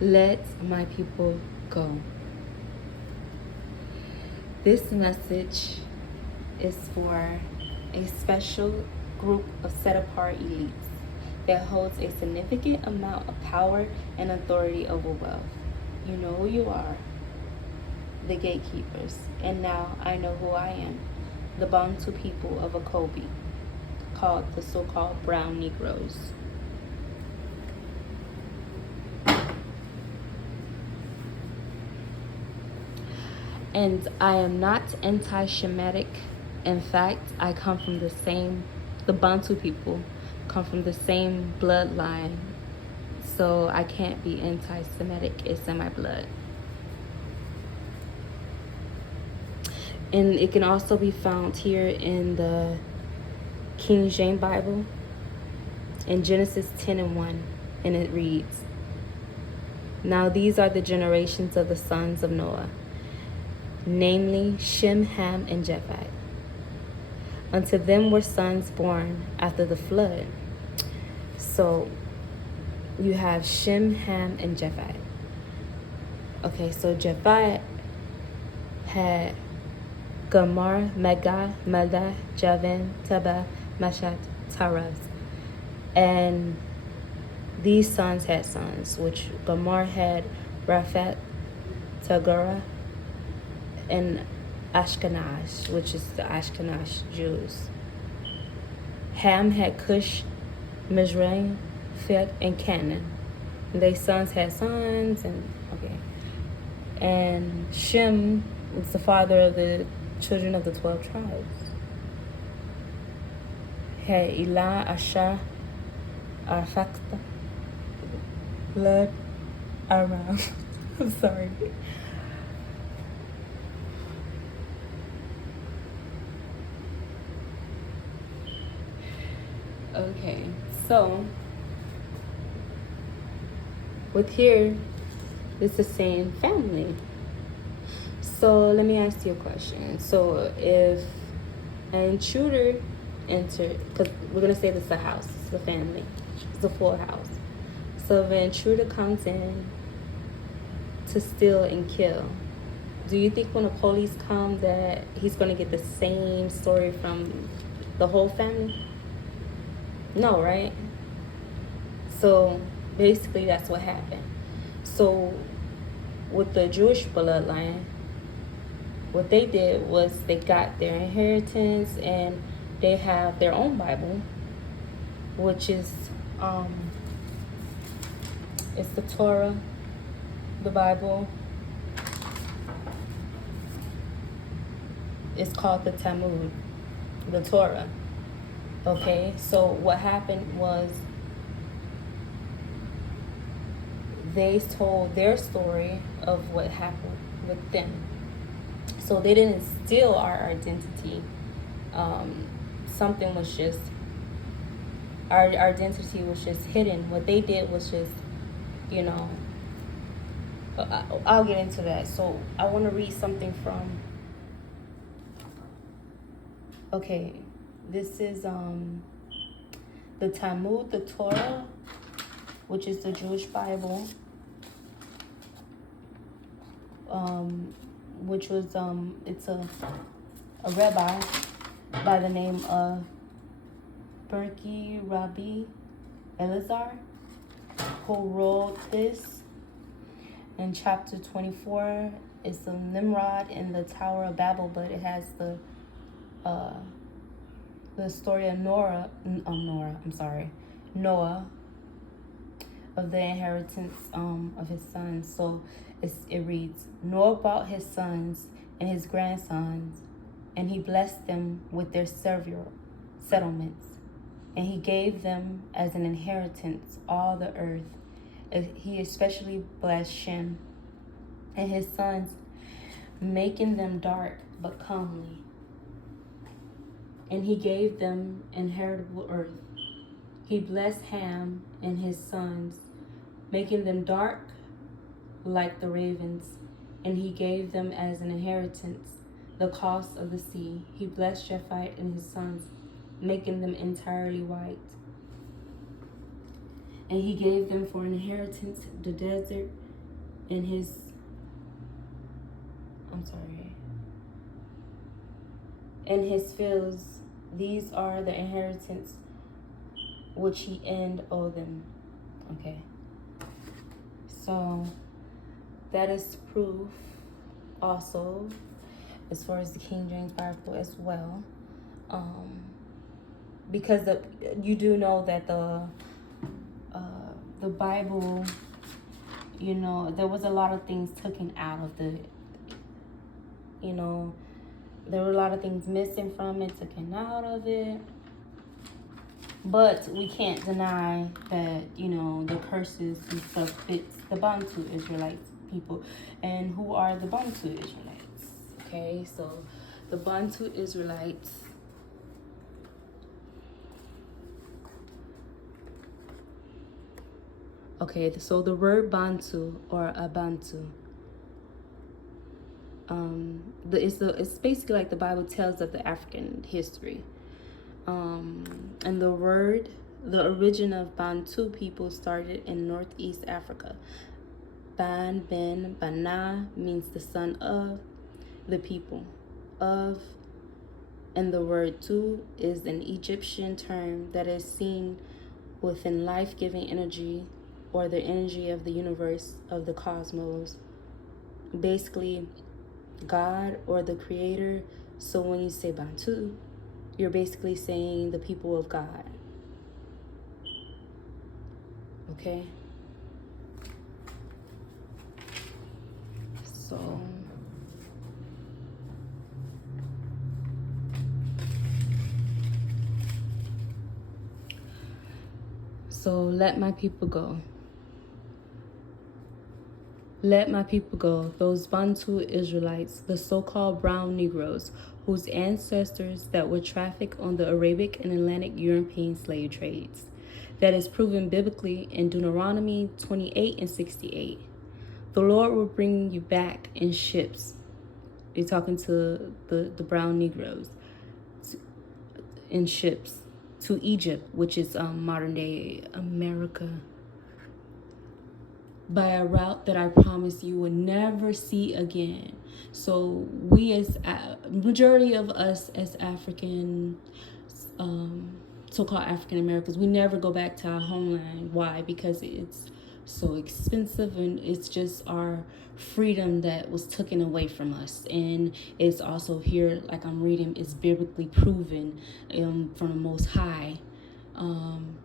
Let my people go. This message is for a special group of set apart elites that holds a significant amount of power and authority over wealth. You know who you are, the gatekeepers. And now I know who I am, the Bantu people of Akobe, called the so-called brown Negroes. And I am not anti-Shemitic. In fact, I come from the Bantu people come from the same bloodline. So I can't be anti-Semitic. It's in my blood. And it can also be found here in the King James Bible in Genesis 10:1. And it reads, "Now these are the generations of the sons of Noah, namely Shem, Ham, and Japheth. Unto them were sons born after the flood." So you have Shem, Ham, and Japheth. Okay, so Japheth had Gomer, Magog, Madai, Javan, Tebah, Mashat, Taraz. And these sons had sons, which Gomer had Raphat, Tagora, and Ashkenaz, which is the Ashkenaz Jews. Ham had Cush, Mizraim, Phet, and Canaan. And their sons had sons, and Shem was the father of the children of the 12 tribes. Had Elah, Asher, Arphaxad, Lud, Aram. I'm sorry. Okay, so with here, it's the same family. So let me ask you a question. So if an intruder entered, because we're gonna say this is a house, it's a family, it's a full house. So if an intruder comes in to steal and kill, do you think when the police come that he's gonna get the same story from the whole family? No, right? So basically that's what happened. So with the Jewish bloodline, what they did was they got their inheritance and they have their own Bible, which is it's the Torah, the Bible. It's called the Talmud, the Torah. Okay, so what happened was they told their story of what happened with them. So they didn't steal our identity. Something was just, our identity was just hidden. What they did was just, I'll get into that. So I want to read something from, okay, this is the Talmud, the Torah, which is the Jewish Bible, which was it's a rabbi by the name of Berkey Rabbi Elazar, who wrote this in chapter 24. It's the Nimrod in the Tower of Babel, but it has the story of Noah, of the inheritance of his sons. So it reads, "Noah brought his sons and his grandsons, and he blessed them with their several settlements, and he gave them as an inheritance all the earth. He especially blessed Shem and his sons, making them dark but comely. And he gave them inheritable earth. He blessed Ham and his sons, making them dark like the ravens, and he gave them as an inheritance the coast of the sea. He blessed Japheth and his sons, making them entirely white. And he gave them for an inheritance the desert and his, I'm sorry, and his fields, these are the inheritance which he and owe them. Okay. So that is proof also as far as the King James Bible as well. Because you do know that the Bible, you know, there was a lot of things taken out of the, you know, there were a lot of things missing from it, taken out of it. But we can't deny that, you know, the curses and stuff fits the Bantu Israelites people. And who are the Bantu Israelites? Okay, so the Bantu Israelites, okay, so the word Bantu or Abantu, it's basically like the Bible tells of the African history. And the origin of Bantu people started in Northeast Africa. Ban, Ben, Bana means the son of, the people of, and the word tu is an Egyptian term that is seen within life-giving energy or the energy of the universe, of the cosmos. Basically, God or the creator. So when you say Bantu, you're basically saying the people of God. Okay? So let my people go. Let my people go, those Bantu Israelites, the so-called brown Negroes, whose ancestors that were trafficked on the Arabic and Atlantic European slave trades. That is proven biblically in Deuteronomy 28 and 68. The Lord will bring you back in ships. You're talking to the brown Negroes. In ships to Egypt, which is modern day America, by a route that I promise you will never see again. So we as majority of us as African, so-called African Americans, we never go back to our homeland. Why? Because it's so expensive, and it's just our freedom that was taken away from us. And it's also here, like I'm reading, it's biblically proven from the Most High.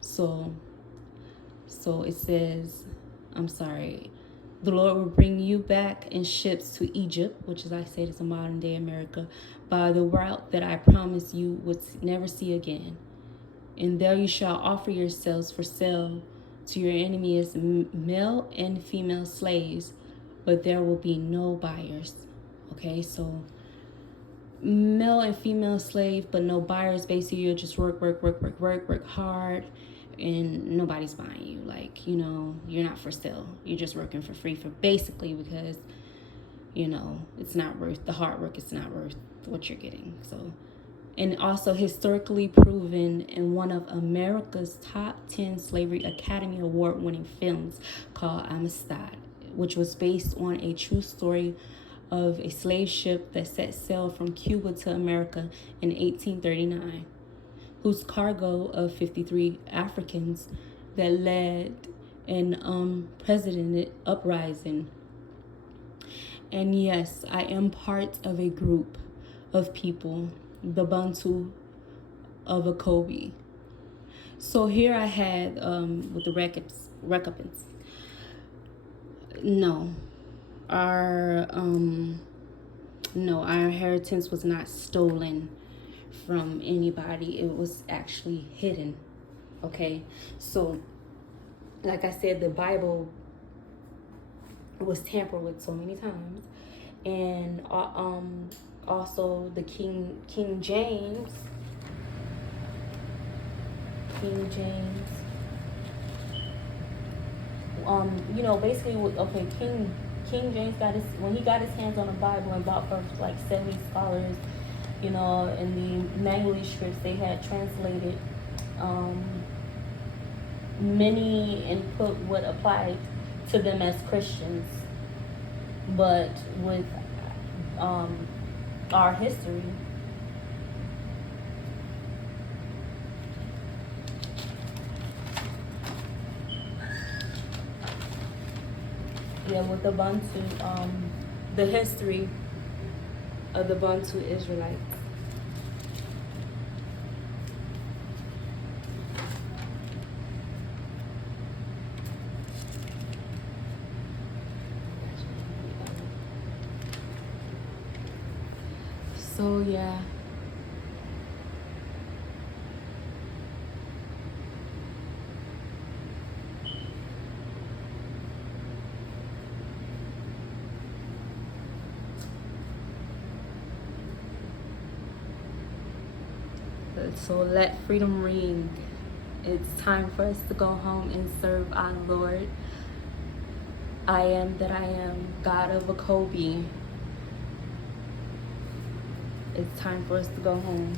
So it says, the Lord will bring you back in ships to Egypt, which, as I said, is a modern day America, by the route that I promise you would never see again. And there you shall offer yourselves for sale to your enemy as male and female slaves, but there will be no buyers. Okay, so male and female slave, but no buyers. Basically, you'll just work hard, and nobody's buying you. Like, you know, you're not for sale. You're just working for free for basically because, you know, it's not worth the hard work. It's not worth what you're getting. So, and also historically proven in one of America's top 10 Slavery Academy Award winning films called Amistad, which was based on a true story of a slave ship that set sail from Cuba to America in 1839, whose cargo of 53 Africans that led an unprecedented uprising. And yes, I am part of a group of people, the Bantu of Akobe. So here I had with the recompense. No, our inheritance was not stolen from anybody. It was actually hidden. Okay, so like I said, the Bible was tampered with so many times, and also the King James. You know, basically, okay, King James when he got his hands on the Bible and bought for like 70 scholars, you know, in the manuscripts they had translated, many input would apply to them as Christians. But with our history, with the Bantu, the history of the Bantu Israelites. So yeah. So let freedom ring. It's time for us to go home and serve our Lord. I am that I am, God of Akobe. It's time for us to go home.